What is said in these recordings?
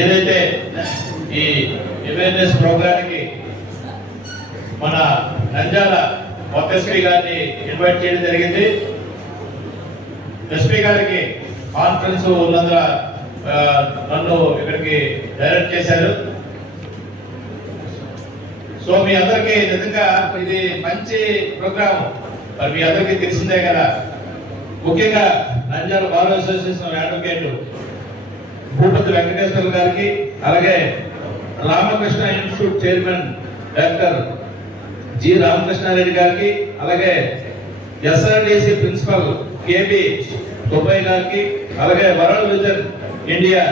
ఏదైతే ఈ అవేర్నెస్ ప్రోగ్రామ్కి మన నంద్యాల కొత్త ఎస్పీ గారిని ఇన్వైట్ చేయడం జరిగింది. ఎస్పీ గారికి కాన్ఫరెన్స్ ఉన్నందున నన్ను ఇక్కడికి డైరెక్ట్ చేశారు. సో మీ అందరికీ నిజంగా ఇది మంచి ప్రోగ్రామ్, మరి మీ అందరికీ తెలిసిందే కదా. ముఖ్యంగా Nandyal bar association advocate Bhupathi Venkateswara గారికి, అలాగే Ramakrishna institute chairman doctor G Ramakrishna Reddy గారికి, అలాగే ఎస్ఆర్డిసి ప్రిన్సిపల్ కేబి సుబ్బయ్య గారికి, అలాగే వరల్డ్ విజన్ ఇండియా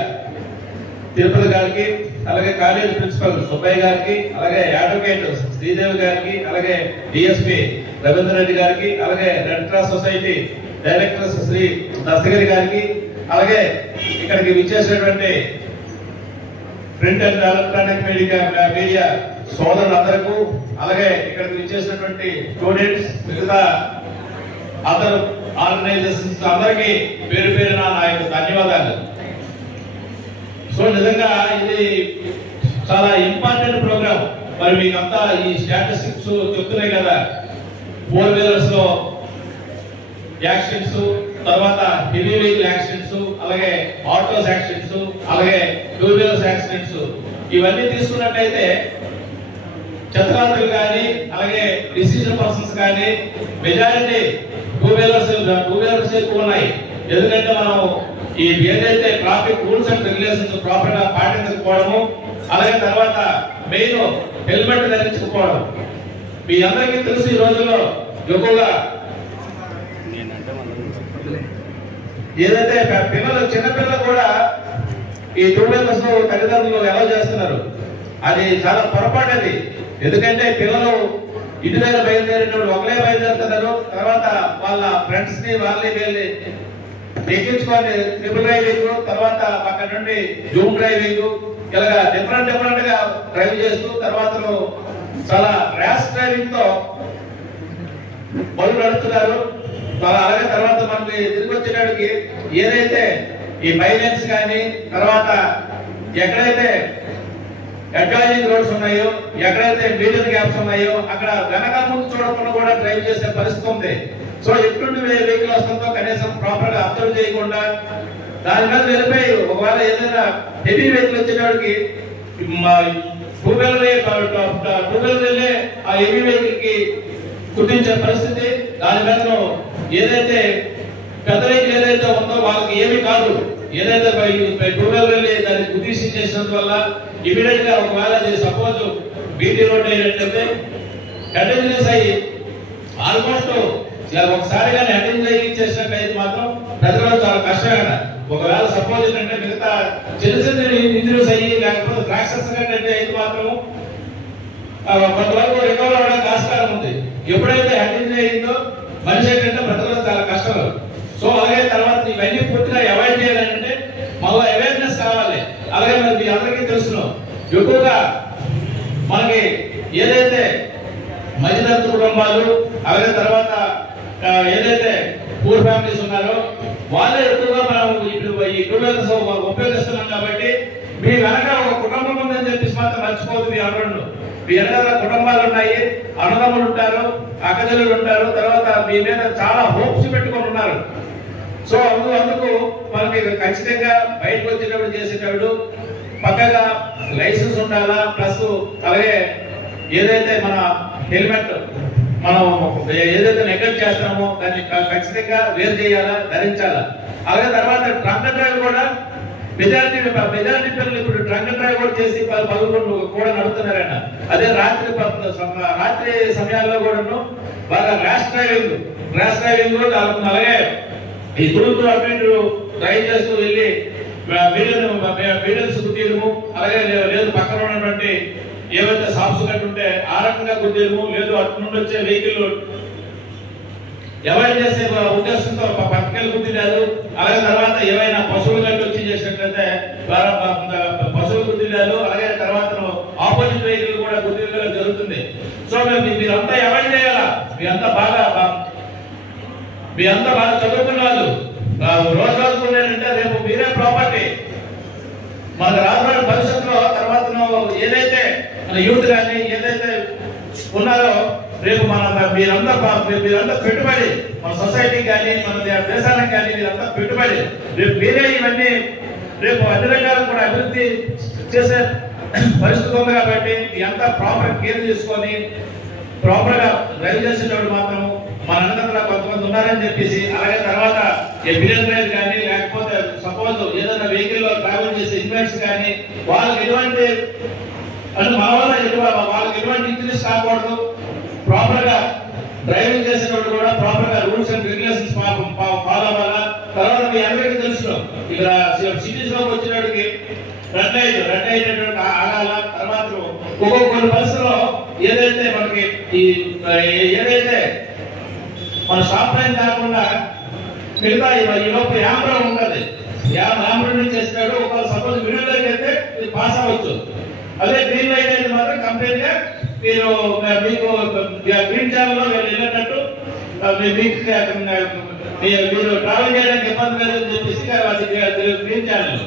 తిరుపతి గారికి, అలాగే కాలేజ్ ప్రిన్సిపల్ సుబ్బయ్య గారికి, అలాగే అడ్వకేట్ శ్రీదేవి గారికి, అలాగే డిఎస్పి రవీంద్ర రెడ్డి గారికి, అలాగే red cross society director Shri Dastagiri గారికి, అలాగే ఇక్కడికి విచ్చేసినటువంటి ప్రింట్ అండ్ ఎలక్ట్రానిక్ మీడియా సోదరులందరికీ, అలాగే ఇక్కడికి విచ్చేసినటువంటి స్టూడెంట్స్, మిగతా అదర్ ఆర్గనైజేషన్స్ అందరికీ పేరు పేరున నా యొక్క ధన్యవాదాలు. సో నిజంగా ఇది చాలా ఇంపార్టెంట్ ప్రోగ్రామ్. మరి మీకంతా ఈ స్టాటిస్టిక్స్ చెప్తున్నాయి కదా, 4 వీలర్స్ లో యాక్సిడెంట్స్, తర్వాత హెవీ వెహికల్ యాక్సిడెంట్స్, అలాగే ఆటోస్ యాక్సిడెంట్స్, అలాగే 2 వీలర్స్ యాక్సిడెంట్స్, ఇవన్నీ తీసుకున్నట్టయితే చతురాత్రులు కానీ, అలాగే డిసీజ్డ్ పర్సన్స్ కానీ మెజారిటీ 2 వీలర్స్ ఎక్కువ ఉన్నాయి. ఎందుకంటే మనం ఈ ఏదైతే traffic rules and regulations proper గా పాటించకపోవడము, అలాగే తర్వాత మెయిన్ హెల్మెట్ ధరించకపోవడం. మీ అందరికీ తెలుసు ఈ రోజుల్లో ఎక్కువగా ఏదైతే పిల్లలు, చిన్నపిల్లలు కూడా ఈ 2 వీలర్స్ తల్లిదండ్రులు ఎలా చేస్తున్నారు, అది చాలా పొరపాటు. అది ఎందుకంటే పిల్లలు ఇంటి దగ్గర బయలుదేరేటప్పుడు ఒకలే బయలుదేరుతున్నారు, తర్వాత వాళ్ళ ఫ్రెండ్స్ ని వాళ్ళని వీళ్ళని ఎక్కించుకొని ట్రిపుల్ డ్రైవింగ్, తర్వాత అక్కడ నుండి జూమ్ డ్రైవింగ్, ఇలాగా డిఫరెంట్ గా డ్రైవ్ చేస్తూ తర్వాత చాలా ర్యాష్ డ్రైవింగ్ తో బళ్ళు నడుపుతున్నారు. అలాగే తర్వాత మనకి తిరిగి వచ్చేటానికి ఏదైతే ఈ బైలెన్స్ కానీ, తర్వాత ఎక్కడైతే అడ్వాయిజింగ్ రోడ్స్ ఉన్నాయో, ఎక్కడైతే మీడియం గ్యాప్స్ ఉన్నాయో అక్కడ వెనక ముందు చూడకుండా కూడా డ్రైవ్ చేసే పరిస్థితి ఉంది. సో ఎటువంటి వెహికల్ వస్తుందో కనీసం ప్రాపర్ గా అబ్జర్వ్ చేయకుండా దాని మీద వెళ్ళిపోయి ఒకవేళ ఏదైనా హెవీ వెహికల్ వచ్చేటోడికి 2 వీలర్ వెళ్ళే ఆ హెవీ వెహికల్ కి గుర్తించే పరిస్థితి. దాని మీద ఏదైతే పెద్ద వెహికల్ ఏదైతే ఉందో వాళ్ళకి ఏమీ కాదు, ఏదైతే 2 వీలర్ వెళ్ళి దాన్ని గుర్తించి చేసినందువల్ల ఇమీడియట్ గా ఒకవేళ సపోజ్ బీటీ రోడ్ అయినట్లయితే కంటిన్యూస్ అయ్యి ఆల్మోస్ట్ ఒకసారి కానీ అటెండ్ చేసినట్లయితే మాత్రం ప్రజలకు చాలా కష్టంగా. ఒకవేళ సపోజ్ ఏంటంటే మిగతా చిన్న ఇంజరీస్ అయ్యి లేకపోతే ఫ్రాక్చర్స్ అయితే మాత్రం కొంతవరకు రికవర్ అవ్వడానికి ఆస్కారం ఉంది. ఎప్పుడైతే అటెండ్ అయ్యిందో మనిషి ఏంటంటే ప్రజలకు చాలా కష్టం. సో అలాగే తర్వాత ఇవన్నీ పూర్తిగా అవాయిడ్ చేయాలంటే మళ్ళీ అవేర్నెస్ కావాలి. అలాగే మరి మీ అందరికీ తెలుసును, ఎక్కువగా మనకి ఏదైతే మధ్యతరగతి కుటుంబాలు, అలాగే తర్వాత ఏదైతే పూర్ ఫ్యామిలీస్ ఉన్నారో వాళ్ళే ఎక్కువగా మనం ఇప్పుడు ఈ 2 వీలర్స్ ఉపయోగిస్తున్నాం. కాబట్టి మీ వెనక ఒక కుటుంబం ఉందని చెప్పేసి మాత్రం మర్చిపోదు. మీ అన్నలు, మీ వెనక కుటుంబాలు ఉన్నాయి, అన్నదమ్ములు ఉంటారు, అక్కచెల్లెలు ఉంటారు, తర్వాత మీ మీద చాలా హోప్స్ పెట్టుకొని ఉన్నారు. సో అందుకు మనకి ఖచ్చితంగా బయటకు వచ్చేటప్పుడు చేసేటప్పుడు పక్కగా లైసెన్స్ ఉండాలా, ప్లస్ అలాగే ఏదైతే మన హెల్మెట్ మనం ఏదైతే నెగ్లెక్ట్ చేస్తున్నామో దాన్ని ఖచ్చితంగా వేరు చేయాలా, ధరించాలా. అలాగే తర్వాత ట్రంక్ డ్రైవ్ కూడా మెజారిటీ పిల్లలు ఇప్పుడు ట్రంక్ డ్రైవ్ కూడా చేసి 11 కూడా నడుపుతున్నారన్న. అదే రాత్రి సమయాల్లో కూడా బాగా ర్యాష్ డ్రైవింగ్ అలాగే ఈ గురువులు అటు ఇటు డ్రైవ్ చేస్తూ వెళ్ళి మీడియన్స్ గుర్తియడము, అలాగే లేదు పక్కన ఉన్నటువంటి ఏవైతే షాప్స్ కట్టి ఉంటే ఆ రకంగా గుర్తియడము, లేదు అటు నుండి వచ్చే వెహికల్ అవాయిడ్ చేసే ఉద్దేశంతో పక్కకెళ్ళి గుర్తిలేదు. అలాగే తర్వాత ఏవైనా పశువులు కట్టి వచ్చి చేసినట్లయితే పశువులు గుర్తిలేదు. అలాగే తర్వాత ఆపోజిట్ వెహికల్ కూడా గుర్తించడం జరుగుతుంది. సో మీరంతా అవాయిడ్ చేయాలా. మీ అంతా బాగా చదువుకున్న వాళ్ళు రోజు రోజుకున్నారంటే రేపు మీరే ప్రాపర్టీ. మనకు రాబోయే ఏదైతే మన యూత్ కానీ ఏదైతే ఉన్నారో రేపు మీరంతా పెట్టుబడి మన సొసైటీకి కానీ మన దేశానికి కానీ మీరంతా పెట్టుబడి రేపు మీరే ఇవన్నీ రేపు అన్ని రకాలు కూడా అభివృద్ధి చేసే పరిస్థితి ఉంది కాబట్టి ఇదంతా ప్రాపర్ కేర్ తీసుకొని ప్రాపర్ గా డ్రైవ్ చేసేటప్పుడు మాత్రం మన అన్నదంతా కొంతమంది ఉన్నారని చెప్పేసి అలాగే తర్వాత బిలియనరీస్ కానీ లేకపోతే సపోజ్ ఏదైనా వెహికల్ లో ట్రావెల్ చేసే ఇన్వెస్ట్ కానీ వాళ్ళకి ఎటువంటి వాళ్ళకి ఎటువంటి ఇంజనీర్స్ కాకూడదు ప్రాపర్ గా డ్రైవింగ్ చేసేటప్పుడు కూడా ప్రాపర్ గా రూల్స్ అండ్ రెగ్యులేషన్స్ ఫాలో అవ్వాలా. తర్వాత మీ అందరికీ తెలుసు ఇక్కడ సిటీస్ లోకి వచ్చినప్పటికి రెడ్ లైట్ ఆగాల. తర్వాత కొన్ని పరిస్థితుల్లో ఏదైతే మనకి ఏదైతే మన స్టాప్ లైన్ కాకుండా మిగతా ఈ లోపల యాంబ్రం ఉంటుంది, యాంబ్రం నుంచి చేసినాడు ఒక సపోజ్ మిడిల్ లైట్ అయితే మీరు పాస్ అవ్వచ్చు. అదే గ్రీన్ లైట్ అయితే మాత్రం కంప్లీట్ గా మీరు మీకు గ్రీన్ ఛానల్ లో వెళ్ళినట్టు మీరు ట్రావెల్ చేయడానికి ఇబ్బంది లేదని చెప్పేసి గ్రీన్ ఛానల్